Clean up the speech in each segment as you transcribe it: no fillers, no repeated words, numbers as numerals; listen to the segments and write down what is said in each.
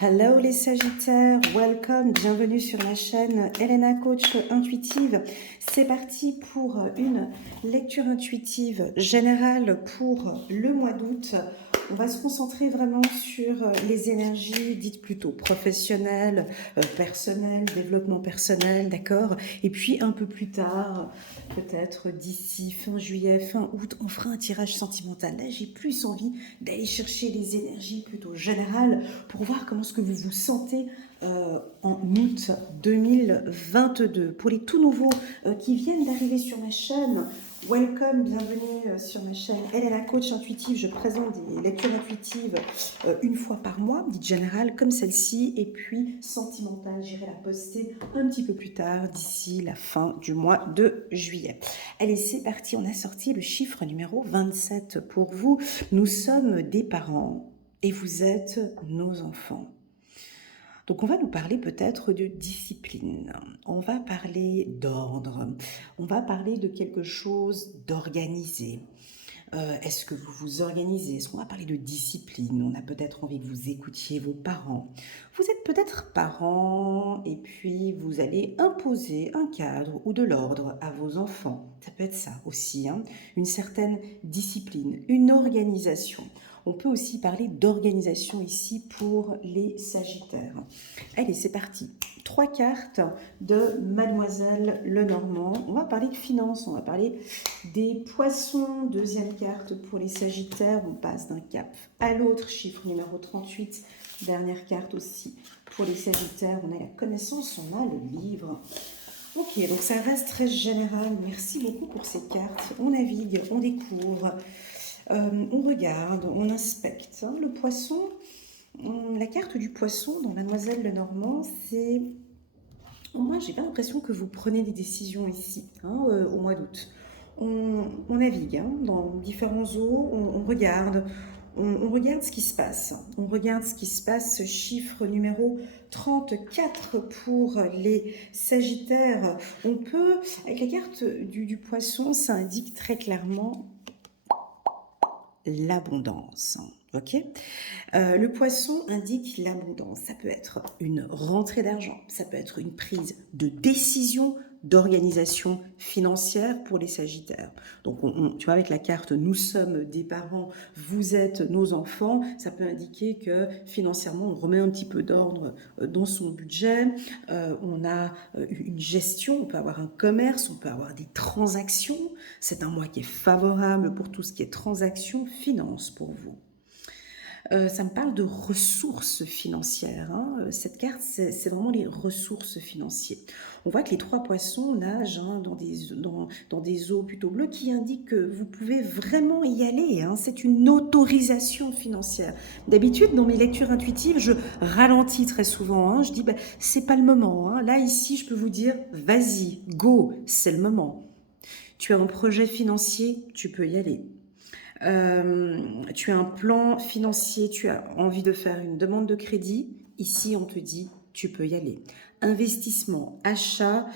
Hello les Sagittaires, welcome, bienvenue sur la chaîne Elena Coach Intuitive. C'est parti pour une lecture intuitive générale pour le mois d'août. On va se concentrer vraiment sur les énergies dites plutôt professionnelles, personnelles, développement personnel, d'accord? Et puis un peu plus tard, peut-être d'ici fin juillet, fin août, on fera un tirage sentimental. Là, j'ai plus envie d'aller chercher les énergies plutôt générales pour voir comment est-ce que vous vous sentez en août 2022. Pour les tout nouveaux qui viennent d'arriver sur ma chaîne, welcome, bienvenue sur ma chaîne Elena Coach Intuitive. Je présente des lectures intuitives une fois par mois, dites générales comme celle-ci, et puis sentimentale, j'irai la poster un petit peu plus tard, d'ici la fin du mois de juillet. Allez, c'est parti, on a sorti le chiffre numéro 27 pour vous. Nous sommes des parents et vous êtes nos enfants. Donc on va nous parler peut-être de discipline, on va parler d'ordre, on va parler de quelque chose d'organisé. Est-ce que vous vous organisez? Est-ce qu'on va parler de discipline? On a peut-être envie que vous écoutiez vos parents. Vous êtes peut-être parents et puis vous allez imposer un cadre ou de l'ordre à vos enfants. Ça peut être ça aussi, hein. Une certaine discipline, une organisation. On peut aussi parler d'organisation ici pour les Sagittaires. Allez, c'est parti. 3 cartes de Mademoiselle Lenormand. On va parler de finances, on va parler des poissons. Deuxième carte pour les Sagittaires. On passe d'un cap à l'autre. Chiffre numéro 38. Dernière carte aussi pour les Sagittaires. On a la connaissance, on a le livre. Ok, donc ça reste très général. Merci beaucoup pour ces cartes. On navigue, on découvre, on regarde, on inspecte. Le poisson, la carte du poisson dans Mademoiselle Lenormand, c'est... Moi, j'ai pas l'impression que vous prenez des décisions ici, au mois d'août. On navigue dans différents eaux, on regarde, on regarde ce qui se passe. On regarde ce qui se passe, ce chiffre numéro 34 pour les Sagittaires. On peut, avec la carte du poisson, ça indique très clairement l'abondance. Ok, le poisson indique l'abondance. Ça peut être une rentrée d'argent, ça peut être une prise de décision d'organisation financière pour les Sagittaires. Donc, tu vois, avec la carte « Nous sommes des parents, vous êtes nos enfants », ça peut indiquer que financièrement, on remet un petit peu d'ordre dans son budget, on a une gestion, on peut avoir un commerce, on peut avoir des transactions. C'est un mois qui est favorable pour tout ce qui est transactions, finances pour vous. Ça me parle de ressources financières. Cette carte, c'est vraiment les ressources financières. On voit que les 3 poissons nagent dans des eaux plutôt bleues qui indiquent que vous pouvez vraiment y aller. C'est une autorisation financière. D'habitude, dans mes lectures intuitives, je ralentis très souvent. Je dis, c'est pas le moment. Là, ici, je peux vous dire, vas-y, go, c'est le moment. Tu as un projet financier, tu peux y aller. Tu as un plan financier, tu as envie de faire une demande de crédit, ici on te dit tu peux y aller. Investissement, achat,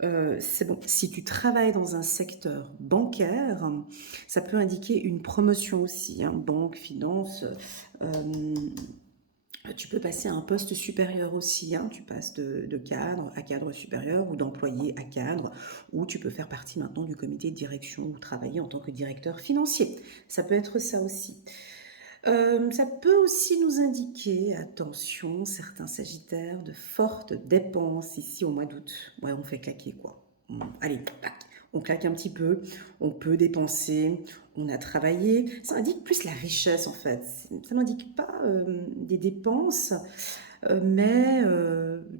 c'est bon. Si tu travailles dans un secteur bancaire, ça peut indiquer une promotion aussi, banque, finance. Tu peux passer à un poste supérieur aussi, tu passes de cadre à cadre supérieur ou d'employé à cadre, ou tu peux faire partie maintenant du comité de direction ou travailler en tant que directeur financier. Ça peut être ça aussi. Ça peut aussi nous indiquer, attention, certains Sagittaires, de fortes dépenses ici au mois d'août. Ouais, on fait claquer quoi. Allez, tac, on claque un petit peu, on peut dépenser, on a travaillé. Ça indique plus la richesse en fait. Ça n'indique pas des dépenses, mais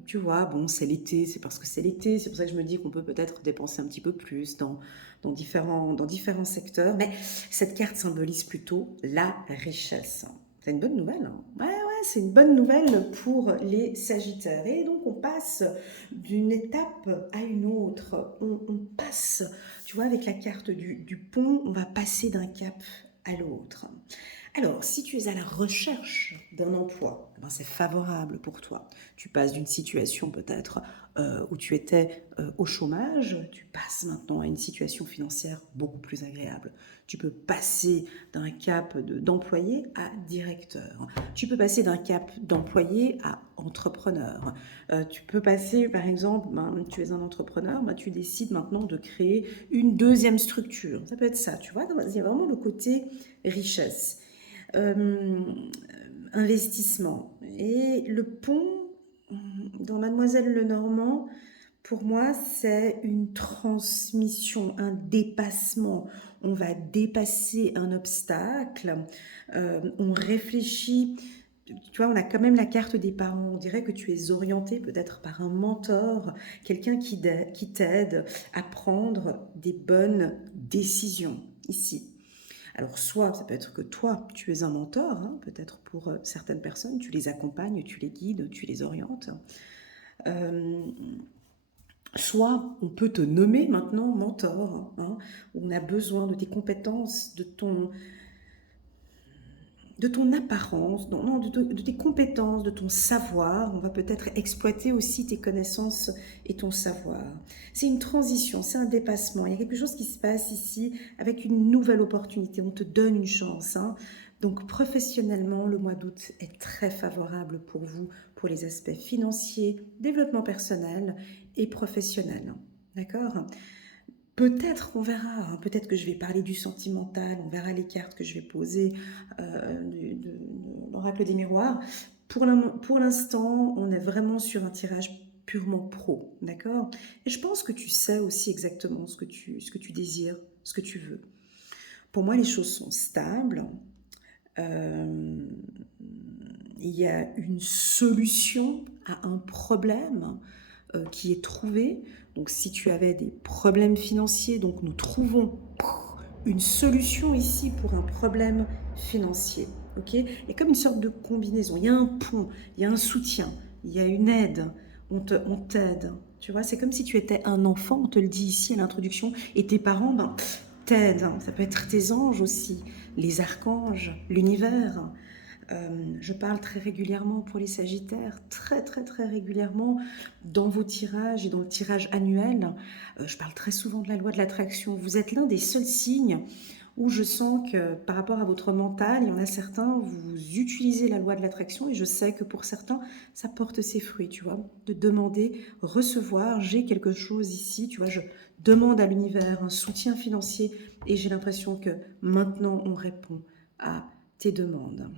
tu vois, bon, c'est l'été, c'est parce que c'est l'été. C'est pour ça que je me dis qu'on peut peut-être dépenser un petit peu plus dans différents secteurs. Mais cette carte symbolise plutôt la richesse. C'est une bonne nouvelle. Ouais, c'est une bonne nouvelle pour les Sagittaires. Et donc, on passe d'une étape à une autre. On passe, tu vois, avec la carte du pont, on va passer d'un cap à l'autre. Alors, si tu es à la recherche d'un emploi, eh ben, c'est favorable pour toi. Tu passes d'une situation peut-être où tu étais au chômage, tu passes maintenant à une situation financière beaucoup plus agréable. Tu peux passer d'un cap d'employé à directeur. Tu peux passer d'un cap d'employé à entrepreneur. Tu peux passer, par exemple, ben, tu es un entrepreneur, ben, tu décides maintenant de créer une deuxième structure. Ça peut être ça, tu vois. Il y a vraiment le côté richesse. euh, investissement. Et le pont, dans Mademoiselle Lenormand, pour moi, c'est une transmission, un dépassement. On va dépasser un obstacle, on réfléchit. Tu vois, on a quand même la carte des parents. On dirait que tu es orienté peut-être par un mentor, quelqu'un qui t'aide à prendre des bonnes décisions ici. Alors, soit ça peut être que toi, tu es un mentor, hein, peut-être pour certaines personnes, tu les accompagnes, tu les guides, tu les orientes. Euh, Soit on peut te nommer maintenant mentor, hein. On a besoin de tes compétences, de ton apparence, non, de tes compétences, de ton savoir. On va peut-être exploiter aussi tes connaissances et ton savoir. C'est une transition, c'est un dépassement. Il y a quelque chose qui se passe ici avec une nouvelle opportunité. On te donne une chance, hein. Donc professionnellement, le mois d'août est très favorable pour vous, pour les aspects financiers, développement personnel et professionnel. D'accord? Peut-être, on verra, hein, peut-être que je vais parler du sentimental, on verra les cartes que je vais poser, de l'oracle des miroirs. Pour l'instant, on est vraiment sur un tirage purement pro, d'accord? Et je pense que tu sais aussi exactement ce que tu désires, ce que tu veux. Pour moi, les choses sont stables. Euh, il y a une solution à un problème qui est trouvé. Donc si tu avais des problèmes financiers, donc nous trouvons une solution ici pour un problème financier. Ok? Il y a comme une sorte de combinaison. Il y a un pont, il y a un soutien, il y a une aide. On t'aide. Tu vois, c'est comme si tu étais un enfant, on te le dit ici à l'introduction, et tes parents ben, t'aident. Ça peut être tes anges aussi, les archanges, l'univers. Je parle très régulièrement pour les Sagittaires, très très très régulièrement dans vos tirages et dans le tirage annuel. Je parle très souvent de la loi de l'attraction. Vous êtes l'un des seuls signes où je sens que par rapport à votre mental, il y en a certains, vous utilisez la loi de l'attraction et je sais que pour certains, ça porte ses fruits, tu vois, de demander, recevoir, j'ai quelque chose ici, tu vois, je demande à l'univers un soutien financier et j'ai l'impression que maintenant on répond à tes demandes.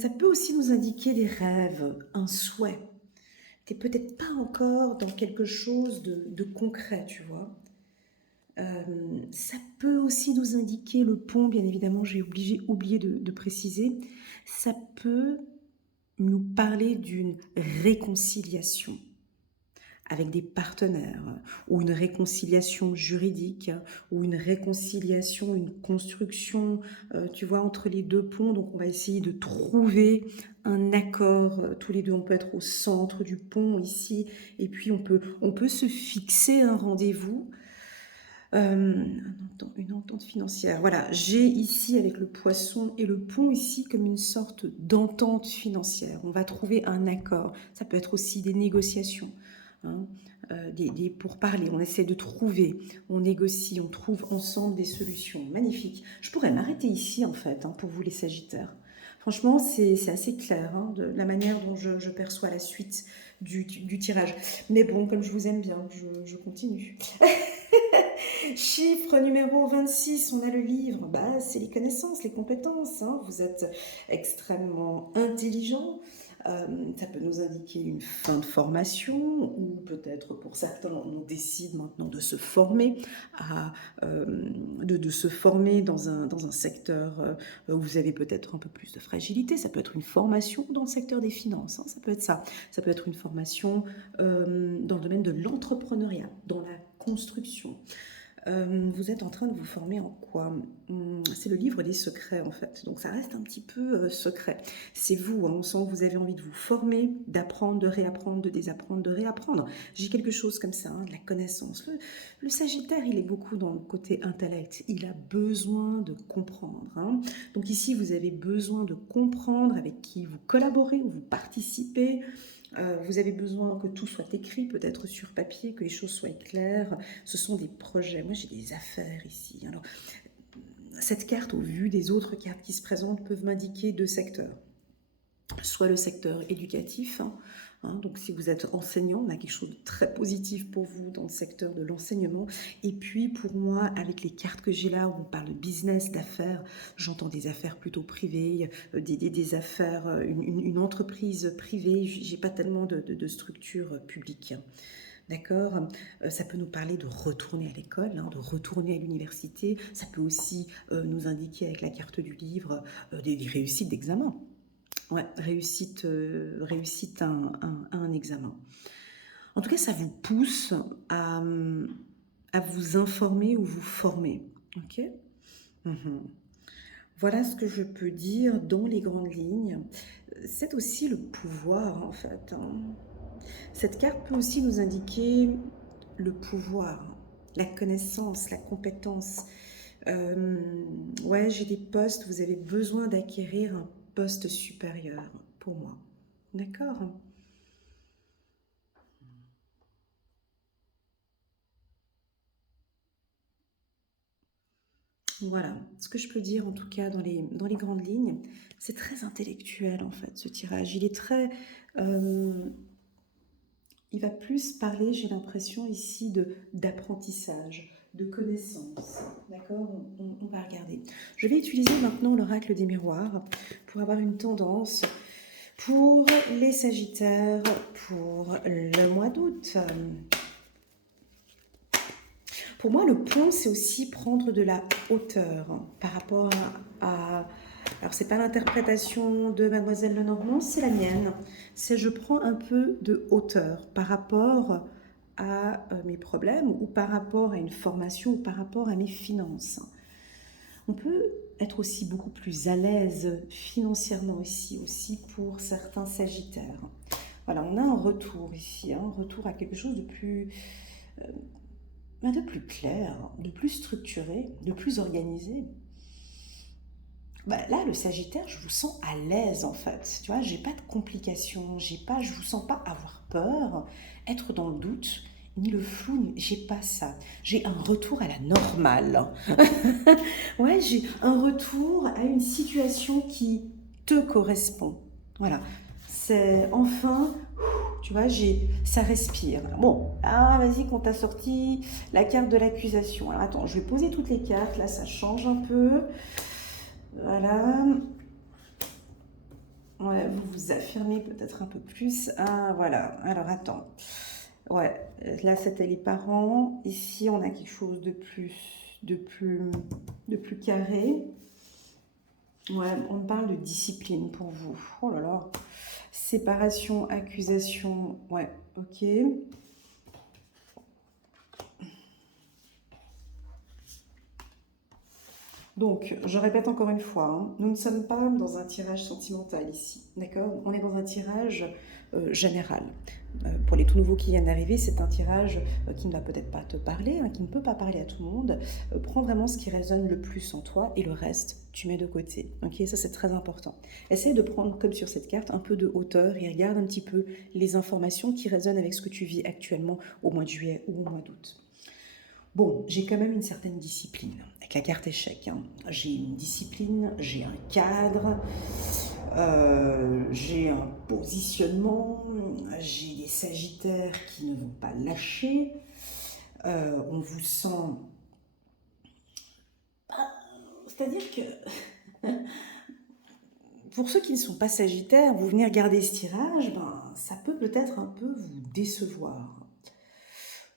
Ça peut aussi nous indiquer des rêves, un souhait. Tu n'es peut-être pas encore dans quelque chose de concret, tu vois. Ça peut aussi nous indiquer le pont, bien évidemment, j'ai oublié de préciser. Ça peut nous parler d'une réconciliation avec des partenaires, ou une réconciliation juridique, ou une réconciliation, une construction, tu vois, entre les deux ponts. Donc on va essayer de trouver un accord, tous les deux, on peut être au centre du pont ici, et puis on peut se fixer un rendez-vous, une entente financière. Voilà, j'ai ici avec le poisson et le pont ici comme une sorte d'entente financière. On va trouver un accord. Ça peut être aussi des négociations, hein, pour parler. On essaie de trouver, on négocie, on trouve ensemble des solutions. Magnifique. Je pourrais m'arrêter ici en fait, hein, pour vous les Sagittaires. Franchement, c'est assez clair, hein, de la manière dont je perçois la suite du tirage. Mais bon, comme je vous aime bien, je continue. Chiffre numéro 26, on a le livre. Bah, c'est les connaissances, les compétences, hein. Vous êtes extrêmement intelligent. Ça peut nous indiquer une fin de formation ou peut-être pour certains, on décide maintenant de se former, de se former dans un secteur où vous avez peut-être un peu plus de fragilité. Ça peut être une formation dans le secteur des finances, hein. Ça peut être ça. Ça peut être une formation dans le domaine de l'entrepreneuriat, dans la construction. Vous êtes en train de vous former en quoi? C'est le livre des secrets en fait, donc ça reste un petit peu secret. C'est vous, hein, on sent que vous avez envie de vous former, d'apprendre, de réapprendre, de désapprendre, de réapprendre. J'ai quelque chose comme ça, hein, de la connaissance. Le Sagittaire, il est beaucoup dans le côté intellect, il a besoin de comprendre, hein. Donc ici, vous avez besoin de comprendre avec qui vous collaborez ou vous participez. Vous avez besoin que tout soit écrit, peut-être sur papier, que les choses soient claires. Ce sont des projets. Moi, j'ai des affaires ici. Alors, cette carte, au vu des autres cartes qui se présentent, peuvent m'indiquer deux secteurs. Soit le secteur éducatif, hein, donc si vous êtes enseignant, on a quelque chose de très positif pour vous dans le secteur de l'enseignement. Et puis pour moi, avec les cartes que j'ai là, où on parle de business, d'affaires, j'entends des affaires plutôt privées, des affaires, une entreprise privée, j'ai pas tellement de structure publique. D'accord. Ça peut nous parler de retourner à l'école, hein, de retourner à l'université. Ça peut aussi nous indiquer avec la carte du livre des réussites d'examen. Ouais, réussite à un examen. En tout cas, ça vous pousse à, à vous informer ou vous former. Ok. Mhm. Voilà ce que je peux dire dans les grandes lignes. C'est aussi le pouvoir, en fait, hein. Cette carte peut aussi nous indiquer le pouvoir, la connaissance, la compétence. Ouais, j'ai des postes, vous avez besoin d'acquérir un poste supérieur pour moi. D'accord. Voilà, ce que je peux dire en tout cas dans les grandes lignes, c'est très intellectuel en fait ce tirage. Il est très... euh, il va plus parler, j'ai l'impression ici, d'apprentissage, de connaissance. D'accord. On va regarder. Je vais utiliser maintenant l'oracle des miroirs pour avoir une tendance pour les Sagittaires pour le mois d'août. Pour moi, le point, c'est aussi prendre de la hauteur par rapport à... Alors, c'est pas l'interprétation de Mademoiselle Lenormand, c'est la mienne. C'est je prends un peu de hauteur par rapport à mes problèmes ou par rapport à une formation ou par rapport à mes finances. On peut être aussi beaucoup plus à l'aise financièrement aussi pour certains Sagittaires. Voilà, on a un retour ici, hein, un retour à quelque chose de plus clair, de plus structuré, de plus organisé. Bah, là, le Sagittaire, je vous sens à l'aise en fait. Tu vois, j'ai pas de complications, je vous sens pas avoir peur, être dans le doute, ni le flou, j'ai pas ça. J'ai un retour à la normale. Ouais, j'ai un retour à une situation qui te correspond. Voilà. C'est enfin, tu vois, ça respire. Bon, ah, vas-y, qu'on t'a sorti la carte de l'accusation. Alors attends, je vais poser toutes les cartes. Là, ça change un peu. Voilà. Ouais, vous vous affirmez peut-être un peu plus. Ah, voilà. Alors attends. Ouais, là, c'était les parents. Ici, on a quelque chose de plus, de plus carré. Ouais, on parle de discipline pour vous. Oh là là. Séparation, accusation. Ouais, ok. Donc, je répète encore une fois, hein, nous ne sommes pas dans un tirage sentimental ici, d'accord? On est dans un tirage général. Pour les tout nouveaux qui viennent d'arriver, c'est un tirage qui ne va peut-être pas te parler, hein, qui ne peut pas parler à tout le monde. Prends vraiment ce qui résonne le plus en toi et le reste, tu mets de côté. Ok, ça c'est très important. Essaye de prendre, comme sur cette carte, un peu de hauteur et regarde un petit peu les informations qui résonnent avec ce que tu vis actuellement au mois de juillet ou au mois d'août. Bon, j'ai quand même une certaine discipline, avec la carte échec, hein. J'ai une discipline, j'ai un cadre, j'ai un positionnement, j'ai des sagittaires qui ne vont pas lâcher. On vous sent... C'est-à-dire que pour ceux qui ne sont pas sagittaires, vous venez regarder ce tirage, ben, ça peut peut-être un peu vous décevoir.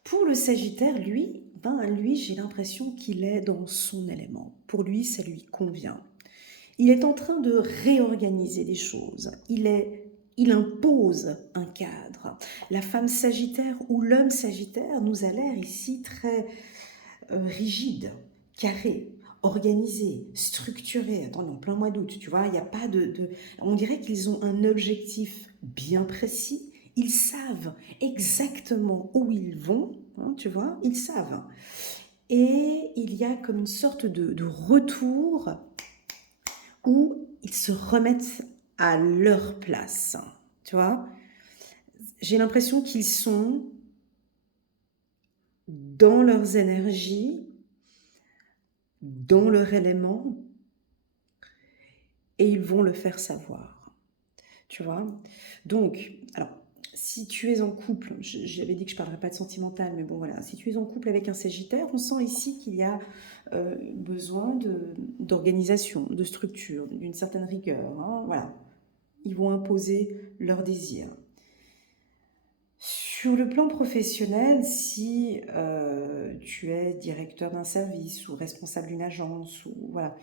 Pour le Sagittaire, lui, j'ai l'impression qu'il est dans son élément. Pour lui, ça lui convient. Il est en train de réorganiser les choses. Il impose un cadre. La femme Sagittaire ou l'homme Sagittaire nous a l'air ici très rigide, carré, organisé, structuré. Attends, on est en plein mois d'août, tu vois, il n'y a pas On dirait qu'ils ont un objectif bien précis. Ils savent exactement où ils vont, hein, tu vois, ils savent. Et il y a comme une sorte de retour où ils se remettent à leur place, tu vois. J'ai l'impression qu'ils sont dans leurs énergies, dans leur élément, et ils vont le faire savoir, tu vois. Donc, alors, si tu es en couple, j'avais dit que je ne parlerais pas de sentimental, mais bon voilà, si tu es en couple avec un Sagittaire, on sent ici qu'il y a besoin d'organisation, de structure, d'une certaine rigueur, hein, voilà. Ils vont imposer leurs désirs. Sur le plan professionnel, si tu es directeur d'un service ou responsable d'une agence, ou voilà,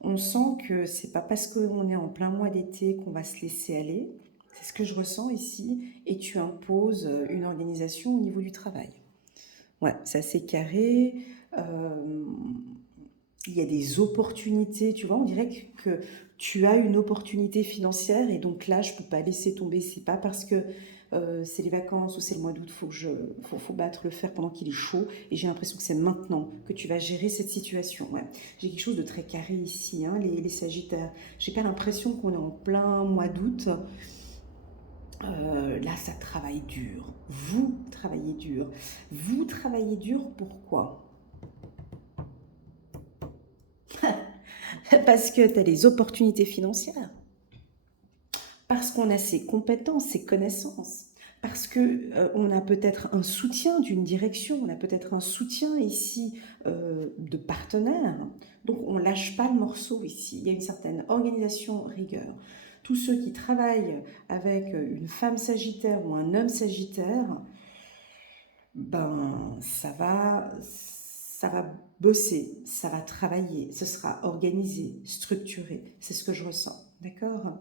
on sent que c'est pas parce qu'on est en plein mois d'été qu'on va se laisser aller. C'est ce que je ressens ici, et tu imposes une organisation au niveau du travail. Ouais, c'est assez carré. euh, il y a des opportunités, tu vois, on dirait que tu as une opportunité financière, et donc là, je ne peux pas laisser tomber. C'est pas parce que c'est les vacances ou c'est le mois d'août, faut battre le fer pendant qu'il est chaud, et j'ai l'impression que c'est maintenant que tu vas gérer cette situation. Ouais. J'ai quelque chose de très carré ici, hein, les Sagittaires. J'ai pas l'impression qu'on est en plein mois d'août. Là, ça travaille dur. Vous travaillez dur. Vous travaillez dur, pourquoi? Parce que tu as des opportunités financières, parce qu'on a ses compétences, ses connaissances, parce que on a peut-être un soutien d'une direction, on a peut-être un soutien ici de partenaires. Donc on lâche pas le morceau ici. Il y a une certaine organisation, rigueur. Tous ceux qui travaillent avec une femme sagittaire ou un homme sagittaire, ben ça va bosser, ça va travailler, ce sera organisé, structuré. C'est ce que je ressens, d'accord?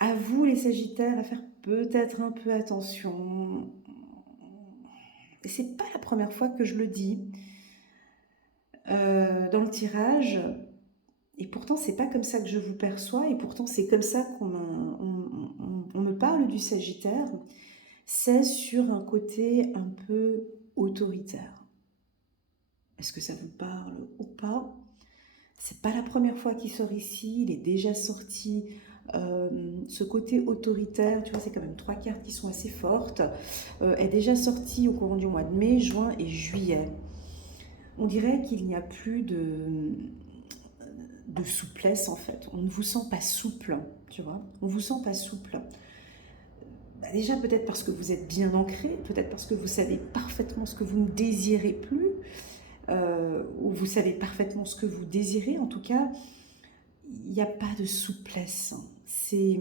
À vous, les Sagittaires, à faire peut-être un peu attention. Et c'est pas la première fois que je le dis dans le tirage. Et pourtant, c'est pas comme ça que je vous perçois. Et pourtant, c'est comme ça on me parle du Sagittaire. C'est sur un côté un peu autoritaire. Est-ce que ça vous parle ou pas? C'est pas la première fois qu'il sort ici. Il est déjà sorti. Ce côté autoritaire, tu vois, c'est quand même trois cartes qui sont assez fortes, est déjà sorti au courant du mois de mai, juin et juillet. On dirait qu'il n'y a plus de souplesse en fait. On ne vous sent pas souple, tu vois. On ne vous sent pas souple. Bah déjà peut-être parce que vous êtes bien ancré, peut-être parce que vous savez parfaitement ce que vous ne désirez plus, ou vous savez parfaitement ce que vous désirez. En tout cas, il n'y a pas de souplesse. C'est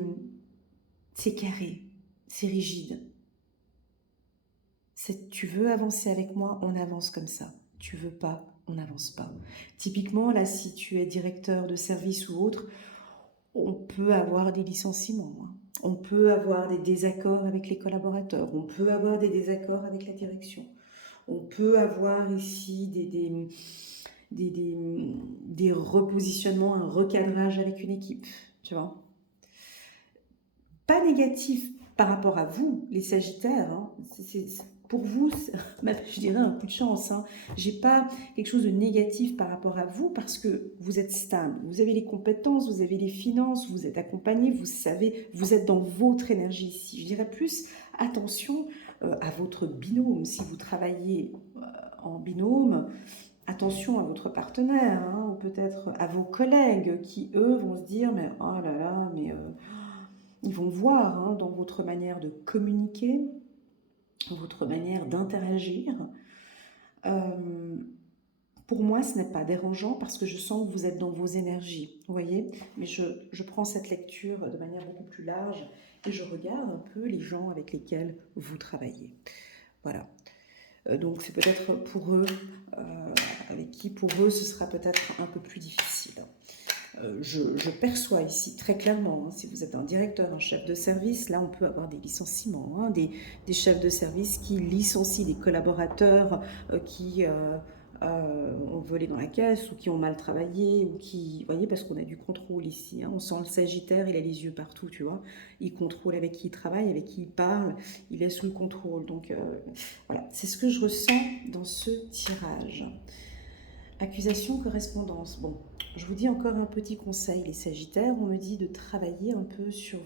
carré, c'est rigide. Tu veux avancer avec moi, on avance comme ça. Tu veux pas, on n'avance pas. Typiquement, là, si tu es directeur de service ou autre, on peut avoir des licenciements, hein. On peut avoir des désaccords avec les collaborateurs, on peut avoir des désaccords avec la direction, on peut avoir ici des repositionnements, un recadrage avec une équipe, tu vois. Pas négatif par rapport à vous, les Sagittaires, hein. Pour vous, je dirais un coup de chance, hein. J'ai pas quelque chose de négatif par rapport à vous, parce que vous êtes stable, vous avez les compétences, vous avez les finances, vous êtes accompagné, vous savez, vous êtes dans votre énergie ici. Je dirais plus attention à votre binôme. Si vous travaillez en binôme, attention à votre partenaire, hein, ou peut-être à vos collègues qui, eux, vont se dire, mais oh là là, mais ils vont voir, hein, dans votre manière de communiquer, votre manière d'interagir. Euh, pour moi, ce n'est pas dérangeant, parce que je sens que vous êtes dans vos énergies, vous voyez. Mais je prends cette lecture de manière beaucoup plus large, et je regarde un peu les gens avec lesquels vous travaillez. Voilà. Donc c'est peut-être pour eux, avec qui pour eux ce sera peut-être un peu plus difficile. Je perçois ici très clairement, hein, si vous êtes un directeur, un chef de service, là on peut avoir des licenciements, hein, des chefs de service qui licencient des collaborateurs, qui ont volé dans la caisse ou qui ont mal travaillé ou qui, vous voyez, parce qu'on a du contrôle ici, hein. On sent le Sagittaire, il a les yeux partout, tu vois. Il contrôle avec qui il travaille, avec qui il parle, il laisse le contrôle. Donc voilà, c'est ce que je ressens dans ce tirage. Accusation, correspondance. Bon, je vous dis encore un petit conseil, les Sagittaires. On me dit de travailler un peu sur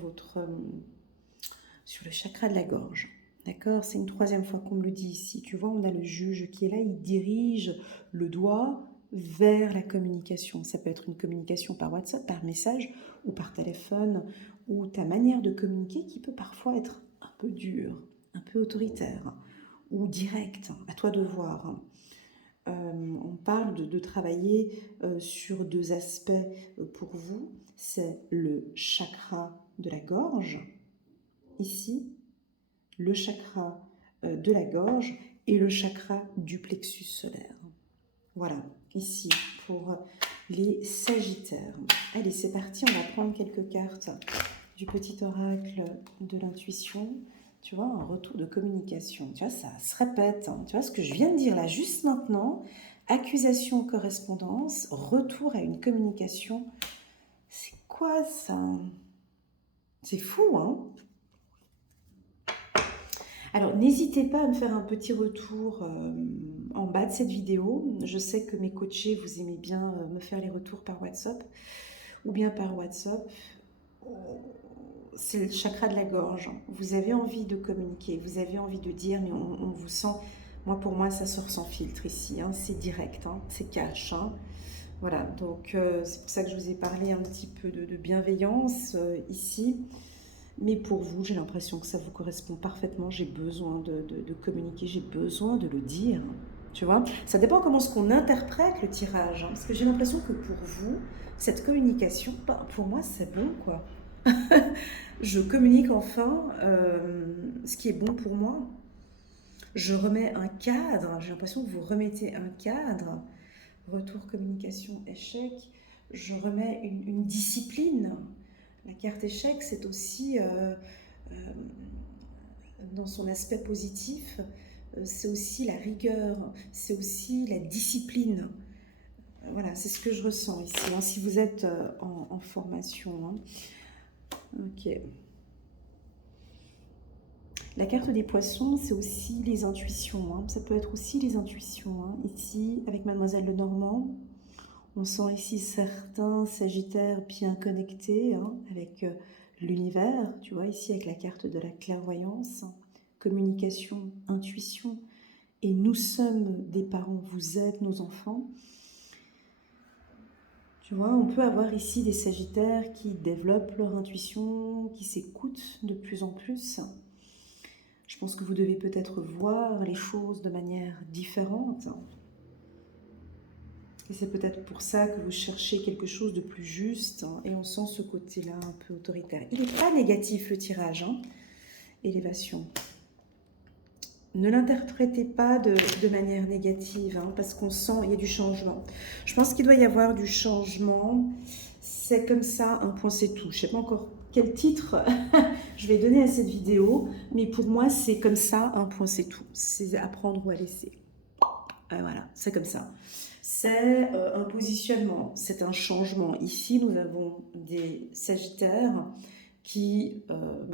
sur le chakra de la gorge. D'accord? C'est une troisième fois qu'on me le dit ici. Tu vois, on a le juge qui est là, il dirige le doigt vers la communication. Ça peut être une communication par WhatsApp, par message ou par téléphone, ou ta manière de communiquer qui peut parfois être un peu dure, un peu autoritaire ou directe. À toi de voir. On parle de travailler sur deux aspects pour vous. C'est le chakra de la gorge, ici, le chakra de la gorge et le chakra du plexus solaire. Voilà, ici, pour les Sagittaires. Allez, c'est parti, on va prendre quelques cartes du petit oracle de l'intuition. Tu vois, un retour de communication. Tu vois, ça se répète. Hein. Tu vois ce que je viens de dire là, juste maintenant. Accusation, correspondance, retour à une communication. C'est quoi ça? C'est fou, hein? Alors, n'hésitez pas à me faire un petit retour en bas de cette vidéo. Je sais que mes coachés, vous aimez bien me faire les retours par WhatsApp ou bien par WhatsApp. C'est le chakra de la gorge. Vous avez envie de communiquer, vous avez envie de dire, mais on vous sent... Moi, pour moi, ça sort sans filtre ici. Hein. C'est direct, hein. C'est cash. Hein. Voilà, donc c'est pour ça que je vous ai parlé un petit peu de bienveillance ici. Mais pour vous, j'ai l'impression que ça vous correspond parfaitement. J'ai besoin de communiquer, j'ai besoin de le dire. Tu vois, ça dépend comment est-ce qu'on interprète le tirage. Hein, parce que j'ai l'impression que pour vous, cette communication, bah, pour moi, c'est bon, quoi. Je communique enfin ce qui est bon pour moi. Je remets un cadre. J'ai l'impression que vous remettez un cadre. Retour, communication, échec. Je remets une discipline. La carte échec, c'est aussi, dans son aspect positif, c'est aussi la rigueur, c'est aussi la discipline. Voilà, c'est ce que je ressens ici, hein, si vous êtes en formation. Hein. Ok. La carte des poissons, c'est aussi les intuitions. Hein. Ça peut être aussi les intuitions. Hein. Ici, avec Mademoiselle Lenormand, on sent ici certains Sagittaires bien connectés hein, avec l'univers. Tu vois, ici avec la carte de la clairvoyance, communication, intuition. Et nous sommes des parents, vous êtes nos enfants. Tu vois, on peut avoir ici des Sagittaires qui développent leur intuition, qui s'écoutent de plus en plus. Je pense que vous devez peut-être voir les choses de manière différente. Et c'est peut-être pour ça que vous cherchez quelque chose de plus juste. Hein, et on sent ce côté-là un peu autoritaire. Il n'est pas négatif le tirage. Hein, élévation. Ne l'interprétez pas de manière négative. Hein, parce qu'on sent il y a du changement. Je pense qu'il doit y avoir du changement. C'est comme ça, un point c'est tout. Je ne sais pas encore quel titre je vais donner à cette vidéo. Mais pour moi, c'est comme ça, un point c'est tout. C'est à prendre ou à laisser. Voilà, c'est comme ça. C'est un positionnement, c'est un changement. Ici, nous avons des Sagittaires qui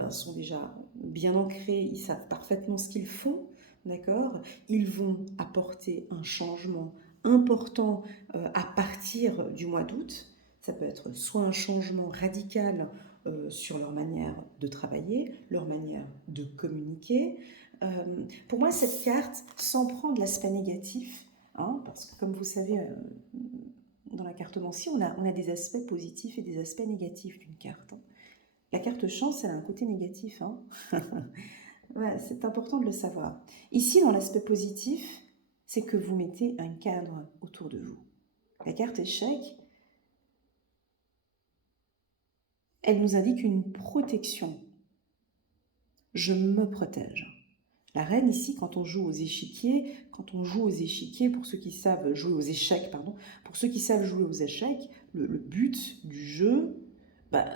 sont déjà bien ancrés, ils savent parfaitement ce qu'ils font, d'accord? Ils vont apporter un changement important à partir du mois d'août. Ça peut être soit un changement radical sur leur manière de travailler, leur manière de communiquer. Pour moi, cette carte, sans prendre l'aspect négatif, hein, parce que comme vous savez, dans la cartomancie, on a des aspects positifs et des aspects négatifs d'une carte. Hein. La carte chance, elle a un côté négatif. Hein. Ouais, c'est important de le savoir. Ici, dans l'aspect positif, c'est que vous mettez un cadre autour de vous. La carte échec, elle nous indique une protection. Je me protège. La reine ici, quand on joue aux échiquiers, pour ceux qui savent jouer aux échecs, pour ceux qui savent jouer aux échecs, le but du jeu,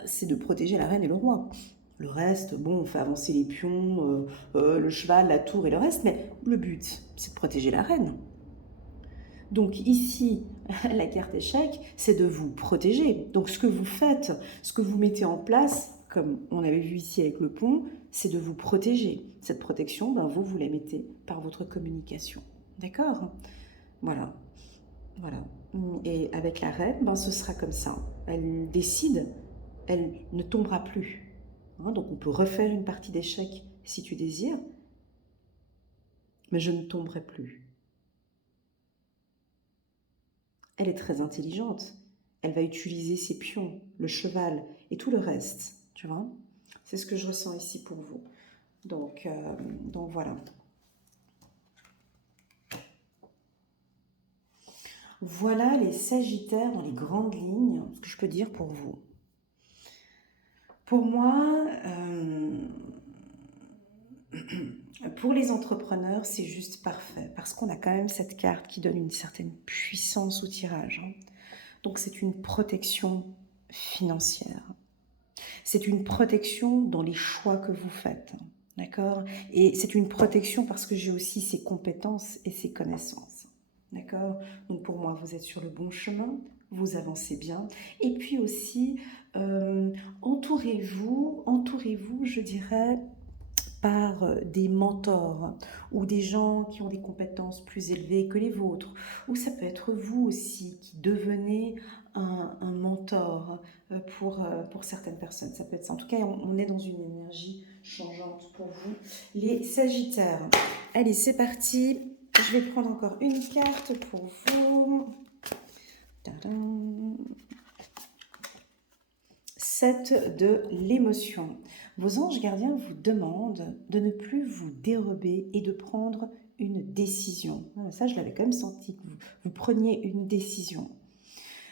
c'est de protéger la reine et le roi. Le reste, bon, on fait avancer les pions, le cheval, la tour et le reste, mais le but, c'est de protéger la reine. Donc ici, la carte échec, c'est de vous protéger. Donc ce que vous faites, ce que vous mettez en place, comme on avait vu ici avec le pont, c'est de vous protéger. Cette protection, ben, vous la mettez par votre communication. D'accord? Voilà. Voilà. Et avec la reine, ben, ce sera comme ça. Elle décide, elle ne tombera plus. Hein, donc on peut refaire une partie d'échecs si tu désires, mais je ne tomberai plus. Elle est très intelligente. Elle va utiliser ses pions, le cheval et tout le reste. Tu vois? C'est ce que je ressens ici pour vous. Donc voilà. Voilà les Sagittaires dans les grandes lignes, ce que je peux dire pour vous. Pour moi, pour les entrepreneurs, c'est juste parfait parce qu'on a quand même cette carte qui donne une certaine puissance au tirage. Hein. Donc c'est une protection financière. C'est une protection dans les choix que vous faites. D'accord? Et c'est une protection parce que j'ai aussi ses compétences et ses connaissances. D'accord? Donc pour moi, vous êtes sur le bon chemin, vous avancez bien. Et puis aussi, entourez-vous, je dirais, par des mentors ou des gens qui ont des compétences plus élevées que les vôtres. Ou ça peut être vous aussi qui devenez un mentor pour certaines personnes. Ça peut être ça. En tout cas, on est dans une énergie changeante pour vous, les Sagittaires. Allez, c'est parti. Je vais prendre encore une carte pour vous. Tadam. 7 de l'émotion. Vos anges gardiens vous demandent de ne plus vous dérober et de prendre une décision. Ça, je l'avais quand même senti, que vous preniez une décision.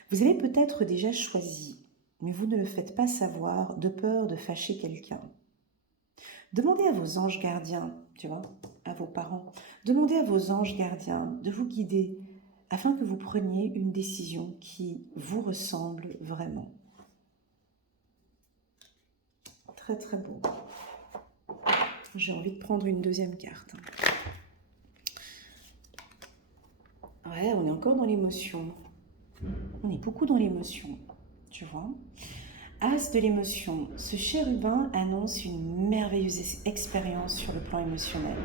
Vous avez peut-être déjà choisi, mais vous ne le faites pas savoir de peur de fâcher quelqu'un. Demandez à vos anges gardiens, tu vois, à vos parents, demandez à vos anges gardiens de vous guider afin que vous preniez une décision qui vous ressemble vraiment. Très très beau. J'ai envie de prendre une deuxième carte. Ouais, on est encore dans l'émotion. On est beaucoup dans l'émotion, tu vois. As de l'émotion, ce chérubin annonce une merveilleuse expérience sur le plan émotionnel.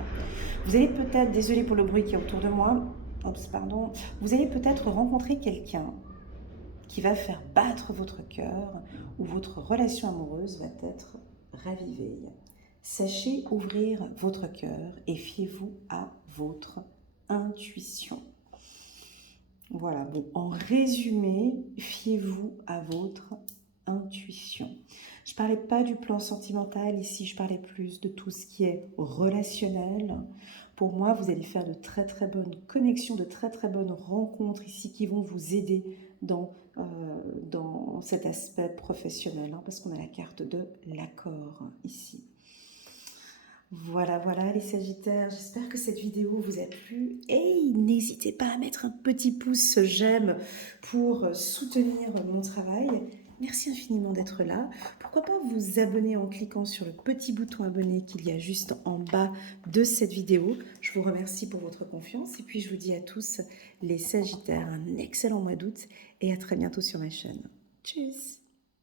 Vous allez peut-être, désolé pour le bruit qui est autour de moi, pardon, vous allez peut-être rencontrer quelqu'un qui va faire battre votre cœur ou votre relation amoureuse va être ravivée. Sachez ouvrir votre cœur et fiez-vous à votre intuition. Voilà, bon, en résumé, fiez-vous à votre intuition. Je ne parlais pas du plan sentimental ici, je parlais plus de tout ce qui est relationnel. Pour moi, vous allez faire de très très bonnes connexions, de très très bonnes rencontres ici qui vont vous aider dans cet aspect professionnel, hein, parce qu'on a la carte de l'accord ici. Voilà, voilà les Sagittaires, j'espère que cette vidéo vous a plu et n'hésitez pas à mettre un petit pouce j'aime pour soutenir mon travail. Merci infiniment d'être là. Pourquoi pas vous abonner en cliquant sur le petit bouton abonné qu'il y a juste en bas de cette vidéo. Je vous remercie pour votre confiance et puis je vous dis à tous les Sagittaires un excellent mois d'août et à très bientôt sur ma chaîne. Tchuss!